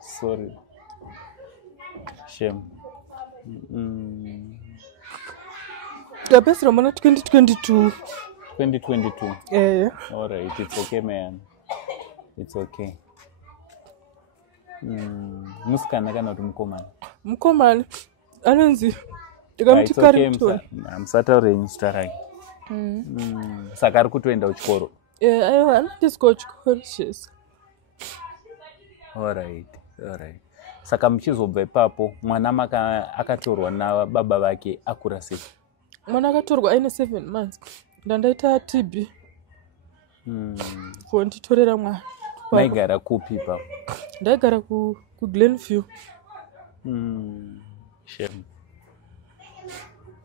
Sorry. Shame. The best Ramana 2022. 2022. Yeah. All right, it's okay, man. It's okay. Musikana kana kuti mukomana. Mukomana. Anonzi. It's okay, msataure insta rai. Saka ari kutoenda kuchikoro. Anotesiko kuchikoro chese. All right. Saka mchizobva ipapo mwana akatorwa na baba vake akura sei? Mwana akatorwa aine 7 months. Ndandaita TB. Fonditorera mwana. Maigara kupi ipapo? Ndaigara ku Glenview. Shame.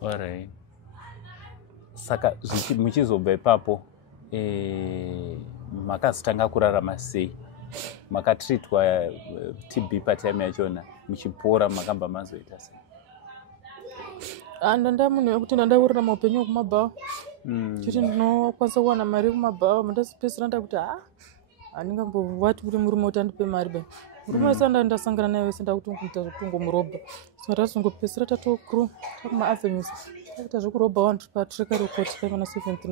All right. Saka muchizobva ipapo makazotanga kurarama sei? Makatreatwa TB patime yachona muchipora makamba mazoita sei? Ndandamunhu wekuti ndandaurira maupenyu kumabhawa. Chiti ndinokwanisa kuwana mari kumabhawa. Ndasipesera ndakuti handingambovati kuti murume kuti andipe mari bai. Murume wese ndasangana naye wese ndakutongomuita zvekutongomurobha. Saka tasongopesera tatokuru takuma-avenues. Takuita zvekurobha vantu patreka rekoti paivana 7th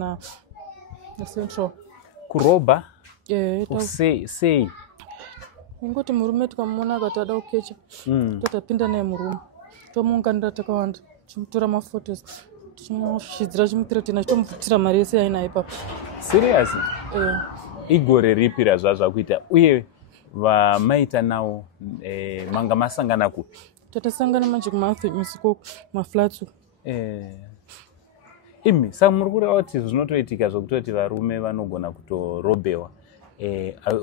na Central. Kurobha? Sei? Ingoti murume tikamuona akati ada kukecha. Tatapinda naye murume. Tomuunganira takawanda. Tichimutora mafotos. Tichimusvidzira chimutira tena chitomubvutira mari yese yainayo ipapo. Serious? Igore ripi razvakuita uye vamaita nawo manga masangana kupi? Tatasangana manje kuma-avenues maflats. Imi saka muri kureva kuti zvinotoitika zvokutoti varume vanogona kutorobhewa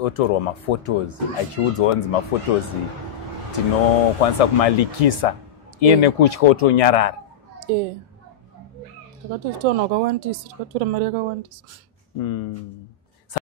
otorwa mafotos achiudzwa kunzi mafotos tinokwanisa kumalikisa iye nekutya otonyarara. Takatozvitaura wakawandisa, takatora mari yakawandisa.